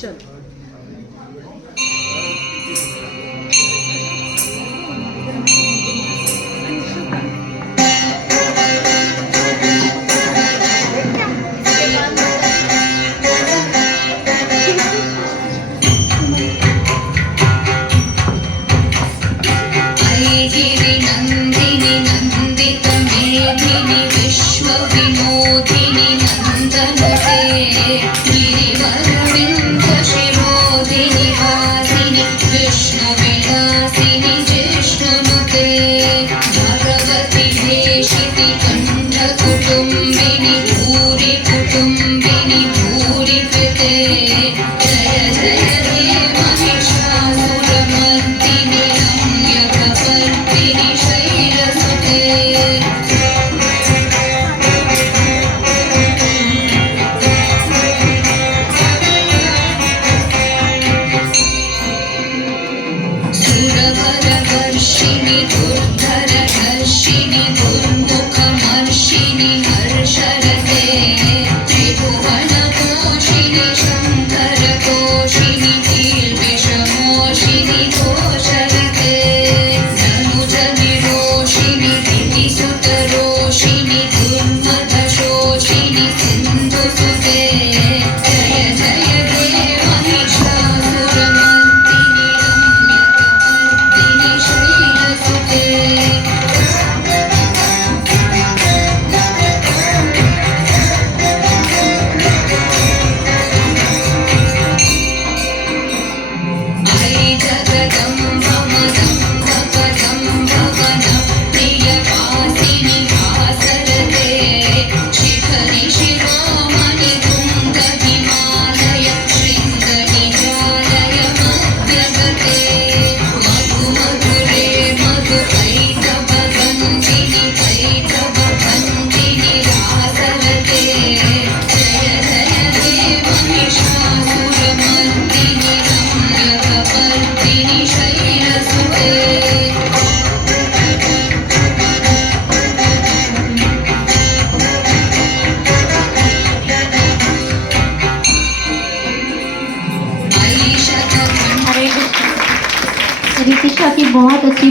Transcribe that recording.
चलो। ऐगिरि नन्दिनि नन्दित मेधिनि विश्वविनोदिनि नन्दनुते गिरिवरविन्द शिरोधिनि हासिनि विष्णुविलासिनि जिष्णुनुते भगवति भेषिति कण्ठकुटुम्बिनि भूरि कुटुम्बिनि भूरि कृते जय जय हे महिषासुरमर्दिनि रम्यकपर्दिनि शैलसुते सुरवरवर्षिणि दुर्धरधर्षिणि दुर्मुखमर्षिणि हर्षरते त्रिभुवनपोषिणि शङ्करकोशिनि कीर्तिशमोषिनि घोषरते धनुजनिरोषिणि दितिसुतरोषिणि दुर्मदशोषिनि सिन्धुसुते जय जय हे महिषासुरमर्दिनि रम्यकपर्दिनि शैलसुते ऐ जगदम्ब मदम्ब कदम्ब वनं प्रियवासिनि हासरते शिखरि शिरोमणि तुङ्गहिमालय शृङ्गनिजालय मध्यगते मधुमधुरे मधुकैटभगञ्जिनि कैटभभञ्जिनि रासरते जय जय हे महिषासुरमर्दिनि रम्यकपर्दिनि शैलसुते ऐषत हरे कृष्ण। रितिशा की बहुत अच्छी